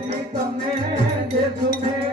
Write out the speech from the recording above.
જી તમને જે તુમે